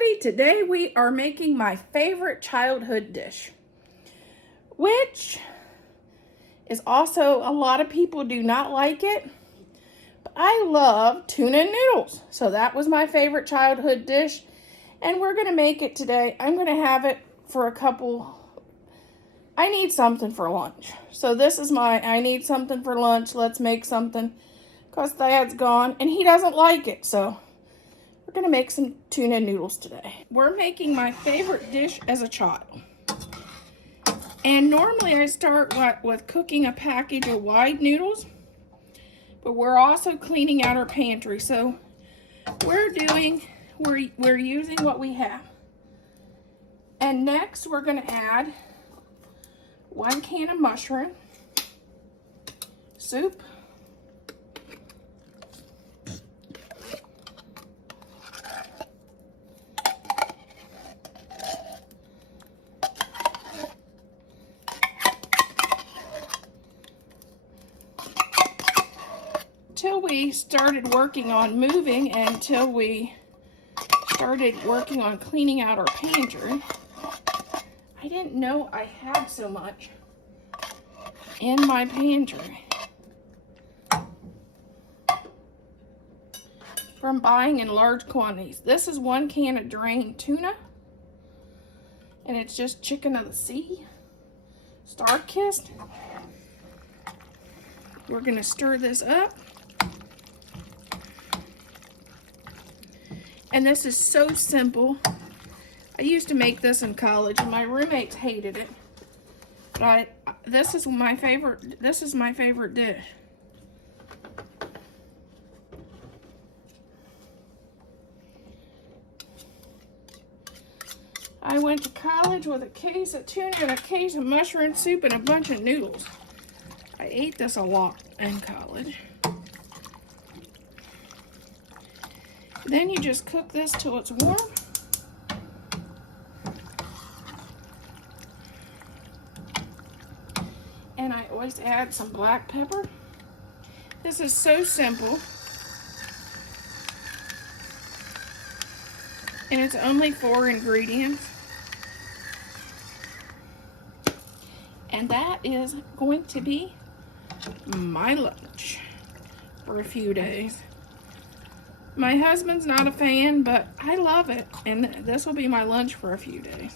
everybody. Today we are making my favorite childhood dish, which is also a lot of people do not like it, but I love tuna noodles. So that was my favorite childhood dish, and we're going to make it today. I'm going to have it for I need something for lunch. So this is I need something for lunch. Let's make something, because Dad's gone and he doesn't like it. So we're going to make some tuna noodles today. We're making my favorite dish as a child. And normally I start with cooking a package of wide noodles, but we're also cleaning out our pantry. So we're using what we have. And next we're going to add 1 can of mushroom soup, until we started working on moving, until we started working on cleaning out our pantry. I didn't know I had so much in my pantry from buying in large quantities. This is 1 can of drained tuna, and it's just chicken of the sea, star-kissed. We're gonna stir this up. And this is so simple. I used to make this in college and my roommates hated it. But this is my favorite dish. I went to college with a case of tuna and a case of mushroom soup and a bunch of noodles. I ate this a lot in college. Then you just cook this till it's warm. And I always add some black pepper. This is so simple. And it's only 4 ingredients. And that is going to be my lunch for a few days. My husband's not a fan, but I love it, and this will be my lunch for a few days.